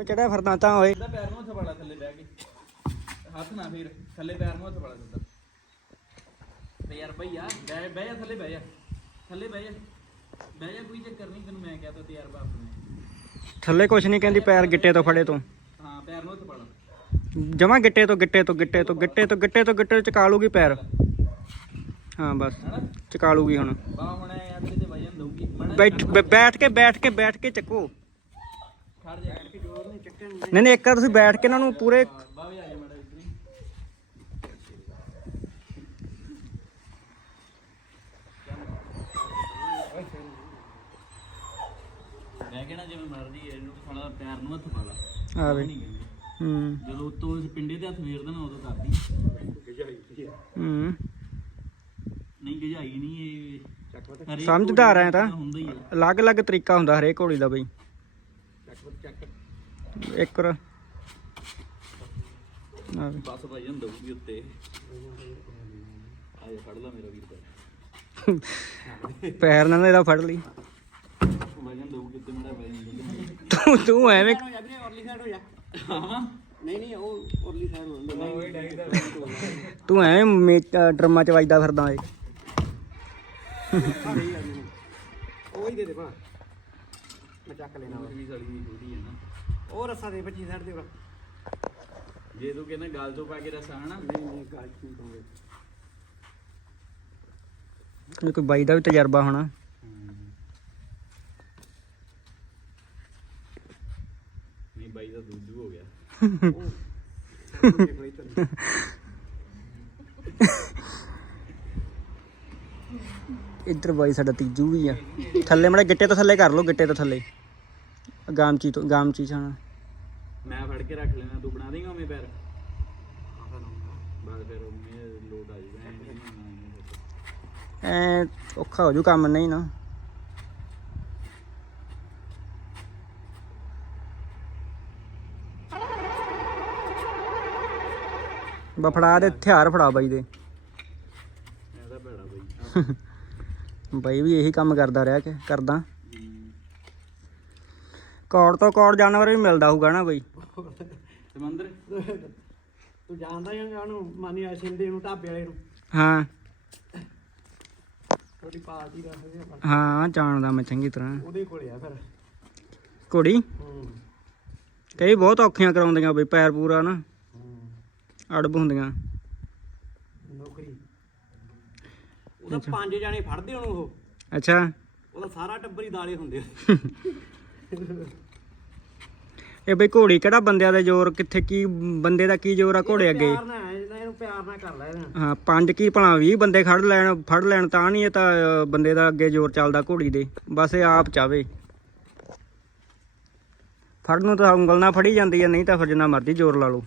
ਓਏ ਚੜਿਆ ਫਿਰਦਾ ਤਾਂ ਓਏ। ਸਿੱਧਾ ਪੈਰ ਨੂੰ ਹੱਥ ਥੱਲੇ ਬਹਿ ਕੇ। ਹੱਥ ਨਾ ਫੇਰ ਥੱਲੇ ਪੈਰ ਨੂੰ ਹੱਥ ਸਿੱਧਾ। ਤੇ ਯਾਰ ਭਈਆ ਬਹਿ ਬਹਿ ਜਾ ਥੱਲੇ ਬਹਿ ਜਾ। ਥੱਲੇ ਬਹਿ ਜਾ। ਬਹਿ ਜਾ ਕੋਈ ਚੱਕਰ ਨਹੀਂ ਤੈਨੂੰ ਮੈਂ ਕਹਤਾ ਤੇ ਯਾਰ ਬਾਪ ਨੇ ਥੱਲੇ ਕੁਛ ਨਹੀਂ ਕਹਿੰਦੀ ਪੈਰ ਗਿੱਟੇ ਤੋਂ ਫੜੇ ਤੋਂ। ਹਾਂ ਪੈਰ ਨੂੰ ਹੱਥ ਜਮਾ ਗਿੱਟੇ ਤੋਂ ਗਿੱਟੇ ਤੋਂ ਗਿੱਟੇ ਤੋਂ ਗਿੱਟੇ ਤੋਂ ਗਿੱਟੇ ਤੋਂ ਗਿੱਟੇ ਚਕਾ ਲੂਗੀ ਪੈਰ। ਹਾਂ ਬਸ। ਹੈਨਾ? ਚਕਾ ਲੂਗੀ ਹੁਣ। ਬਾ ਹੁਣ ਐ ਤੇ ਵਜਨ ਦਊਗੀ। ਬੈਠ ਬੈਠ ਕੇ ਬੈਠ ਕੇ ਬੈਠ ਕੇ ਚੱਕੋ। ਨਹੀਂ ਚੱਕਣ ਨਹੀਂ ਇੱਕ ਵਾਰ ਤੁਸੀਂ ਬੈਠ ਕੇ ਇਹਨਾਂ ਨੂੰ ਪੂਰੇ ਆ ਮੈਂ ਕਹਿਣਾ ਜਿਵੇਂ ਮਰਦੀ ਹੈ ਇਹਨੂੰ ਥੋੜਾ ਪੈਰ ਨੂੰ ਹੱਥ ਪਾ ਲਾ। ਆ ਵੇ। ਨਹੀਂ ਕਹਿੰਦੇ। ਹੂੰ। ਜਦੋਂ ਉੱਤੋਂ ਇਸ ਪਿੰਡੇ ਤੇ ਹੱਥ ਫੇਰ ਦੇਣਾ ਉਦੋਂ ਕਰਦੀ। ਹੂੰ। ਨਹੀਂ ਗਜਾਈ ਨਹੀਂ ਇਹ। ਸਮਝਦਾਰ ਐ ਤਾਂ। ਅਲੱਗ-ਅਲੱਗ ਤਰੀਕਾ ਹੁੰਦਾ ਹਰੇਕ ਘੋੜੀ ਦਾ ਬਈ। ਇੱਕ ਵੇ। ਬਸ ਵਜਨ ਦਊਗੀ ਉੱਤੇ। ਆਏ ਫੜ ਲਾ ਮੇਰਾ ਵੀਰ ਪੈਰ ਨਾਲ ਇਹਦਾ ਫੜ ਲਈ। ਤੂੰ ਤੂੰ ਐਵੇਂ ਹਾਂ ਨਹੀਂ ਨਹੀਂ ਉਹ ਉਰਲੀ ਸਾਈਡ ਹੁੰਦਾ ਤੂੰ ਐਵੇਂ ਮੇ- ਅਹ ਡਰਮਾਂ ਚ ਵੱਜਦਾ ਫਿਰਦਾ ਏ। ਉਹ ਹੀ ਦੇ ਦੇ ਭਾ। ਮੈਂ ਚੱਕ ਲੈਣਾ ਵਾ। ਵੀ ਸੜੀ ਵੀ ਛੋਟੀ ਹੈ ਨਾ। ਉਹ ਰਸਾ ਦੇ 25 ਸਾਈਡ ਦੇ ਭਰਾ ਜੇ ਤੂੰ ਕਹਿੰਦਾ ਗਾਲ ਤੋਂ ਪਾ ਕੇ ਰਸਾ ਹਨਾ? ਨਹੀਂ ਨਹੀਂ ਗੱਲ ਨਹੀਂ ਪਾਉਂਦੇ ਜੇ ਕੋਈ ਬਾਈ ਦਾ ਵੀ ਤਜਰਬਾ ਹੋਣਾ। ਨਹੀਂ ਬਾਈ ਦਾ ਦੂਜੂ ਹੋ ਗਿਆ। ਇੱਧਰ ਬਾਈ ਸਾਡਾ ਤੀਜੂ ਵੀ ਆ। ਥੱਲੇ ਮੜਾ ਗਿੱਟੇ ਤੋਂ ਥੱਲੇ ਕਰ ਲਓ ਗਿੱਟੇ ਤੋਂ ਥੱਲੇ। ਗਾਮਚੀ ਤੋਂ ਗਾਮਚੀ ਛਾਣਾ ਮੈਂ ਫੜ ਕੇ ਰੱਖ ਲੈਣਾ ਤੂੰ ਬਣਾ ਦੇਂਗਾ ਉਵੇਂ ਪੈਰ? ਬਾਅਦ ਫਿਰ ਉਵੇਂ ਲੋਡ ਆ ਜਾਊਗਾ ਐਂ ਔਖਾ ਹੋ ਜੂ ਕੰਮ ਨਹੀਂ ਨਾ। ਬਾ ਫੜਾ ਦੇ ਹਥਿਆਰ ਫੜਾ ਬਾਈ ਦੇ। ਇਹਦਾ ਭੈੜਾ ਬਾਈ। ਬਾਈ ਵੀ ਇਹੀ ਕੰਮ ਕਰਦਾ ਰਿਹਾ ਕਿ ਕਰਦਾ। ਕੌੜ ਤੋਂ ਕੌੜ ਜਾਨਵਰ ਵੀ ਮਿਲਦਾ ਹੋਊਗਾ ਨਾ ਬਾਈ ਸਮੰਦਰ? ਤੂੰ ਜਾਣਦਾ ਹੀ ਉਹਨੂੰ ਮਾਨੀ ਆ ਸਿੰਦੇ ਨੂੰ ਢਾਬੇ ਵਾਲੇ ਨੂੰ। ਹਾਂ। ਥੋੜੀ ਪਾਲਦੀ ਰੱਖਦੇ ਆਪਾਂ। ਹਾਂ ਜਾਣਦਾ ਮੈਂ ਚੰਗੀ ਤਰ੍ਹਾਂ। ਉਹਦੇ ਕੋਲੇ ਆ ਫਿਰ। ਘੋੜੀ? ਹੂੰ। ਕਈ ਬਹੁਤ ਔਖੀਆਂ ਕਰਾਉਂਦੀਆਂ ਬਈ ਪੈਰ ਪੂਰਾ ਨਾ। ਅੜਬ ਹੁੰਦੀਆਂ। ਨੌਕਰੀ। ਉਹਦਾ ਪੰਜ ਜਾਣੇ ਫੜਦੇ ਉਹਨੂੰ ਉਹ। ਅੱਛਾ। ਉਹਦਾ ਸਾਰਾ ਟੱਬਰ ਹੀ ਦਾਲੇ ਹੁੰਦੇ ਇਹ ਬਈ ਘੋੜੀ ਕਿਹੜਾ ਬੰਦਿਆਂ ਦਾ ਜ਼ੋਰ ਕਿੱਥੇ ਕੀ ਬੰਦੇ ਦਾ ਕੀ ਜ਼ੋਰ ਆ ਘੋੜੇ ਅੱਗੇ? ਪਿਆਰ ਨਾਲ ਹੈ, ਇਹਨੂੰ ਪਿਆਰ ਨਾਲ ਕਰ ਲੈ ਇਹਨੂੰ ਹਾਂ ਪੰਜ ਕੀ ਭਲਾ 20 ਬੰਦੇ ਖੜ ਲੈਣ ਫੜ ਲੈਣ ਤਾਂ ਨਹੀਂ ਇਹ ਤਾਂ ਅ, ਬੰਦੇ ਦਾ ਅੱਗੇ ਜ਼ੋਰ ਚੱਲਦਾ ਘੋੜੀ ਦੇ। ਬਸ ਇਹ ਆਪ ਚਾਵੇ। ਫੜ ਨੂੰ ਤਾਂ ਉਂਗਲ ਨਾਲ ਫੜੀ ਜਾਂਦੀ ਹੈ ਨਹੀਂ ਤਾਂ ਫਿਰ ਜਿੰਨਾ ਮਰਜ਼ੀ ਜ਼ੋਰ ਲਾ ਲਓ।